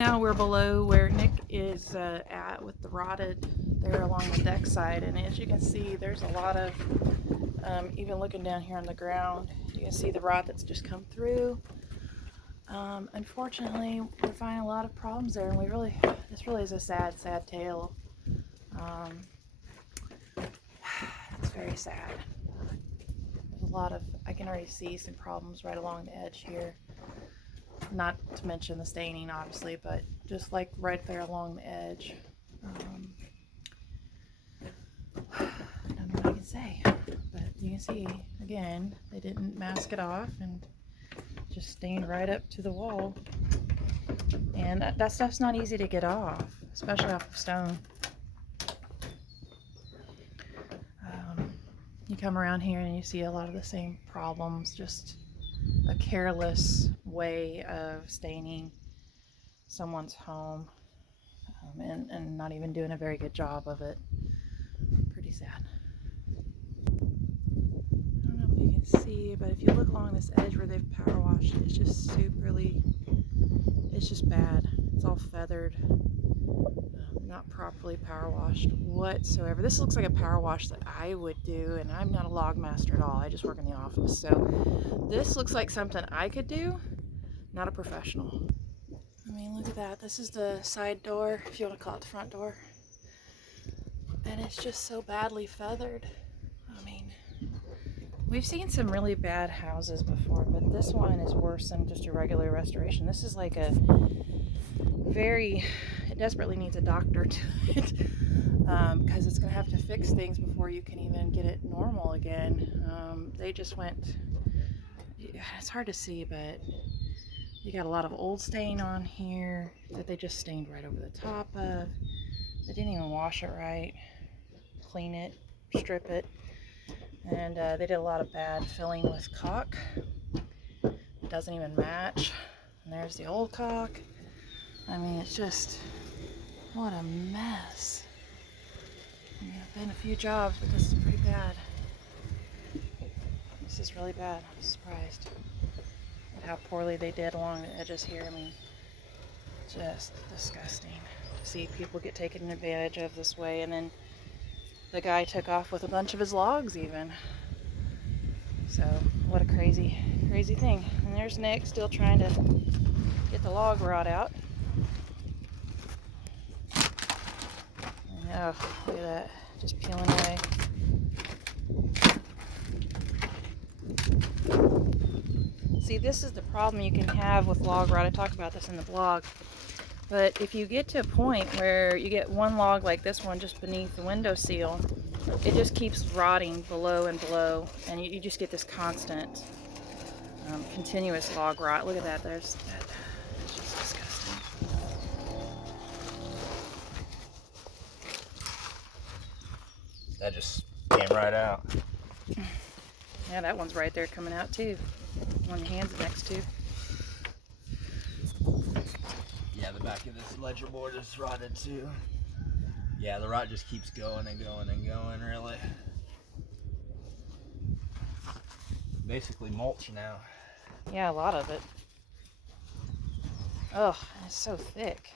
Now we're below where Nick is at with the rotted there along the deck side, and as you can see there's a lot of even looking down here on the ground, you can see the rot that's just come through. Unfortunately, we're finding a lot of problems there, and this really is a sad tale. It's very sad. There's a lot of, I can already see some problems right along the edge here. Not to mention the staining, obviously, but just like right there along the edge. I don't know what I can say, but you can see, again, they didn't mask it off and just stained right up to the wall. And that stuff's not easy to get off, especially off of stone. You come around here and you see a lot of the same problems, just a careless way of staining someone's home, and not even doing a very good job of it. Pretty sad. I don't know if you can see, but if you look along this edge where they've power washed, it's just it's just bad. It's all feathered, not properly power washed whatsoever. This looks like a power wash that I would do, and I'm not a log master at all. I just work in the office, so this looks like something I could do, not a professional. I mean, look at that. This is the side door, if you want to call it the front door, and it's just so badly feathered. I mean, we've seen some really bad houses before, but this one is worse than just a regular restoration. This is like a it desperately needs a doctor to it, because it's going to have to fix things before you can even get it normal again. They just went, it's hard to see, but you got a lot of old stain on here that they just stained right over the top of. They didn't even wash it right, clean it, strip it, and they did a lot of bad filling with caulk. It doesn't even match. And there's the old caulk. I mean, it's just, what a mess. I mean, I've been a few jobs, but this is pretty bad. This is really bad. I'm surprised at how poorly they did along the edges here. I mean, just disgusting to see people get taken advantage of this way. And then the guy took off with a bunch of his logs even. So, what a crazy thing. And there's Nick still trying to get the log rot out. Oh, look at that, just peeling away. See, this is the problem you can have with log rot. I talk about this in the blog. But if you get to a point where you get one log like this one just beneath the window seal, it just keeps rotting below and below, and you just get this constant, continuous log rot. Look at that, there's that. It's just disgusting. That just came right out. Yeah, that one's right there coming out too. One your hand's next to. Yeah, the back of this ledger board is rotted too. Yeah, the rot just keeps going and going and going, really. Basically mulch now. Yeah, a lot of it. Oh, it's so thick.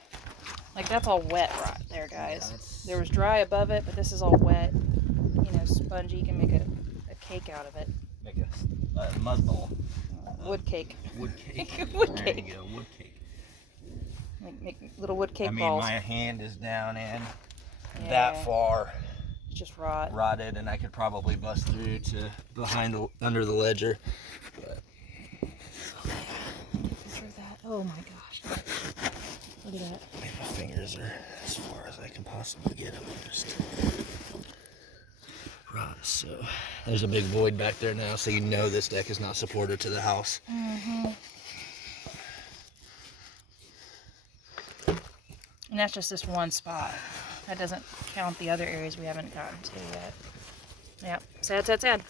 Like, that's all wet rot there, guys. Yeah, there was dry above it, but this is all wet. You know, spongy. You can make a cake out of it. Make a mud ball. Wood cake. Wood cake. Wood there cake. You go, wood cake. Make little wood cake balls. balls. My hand is down in that far. It's just rotted, and I could probably bust through to under the ledger. But. Oh my gosh. Look at that. My fingers are as far as I can possibly get them. Just rot. So there's a big void back there now, so you know this deck is not supported to the house. Mm-hmm. And that's just this one spot. That doesn't count the other areas we haven't gotten to yet. Yeah, sad.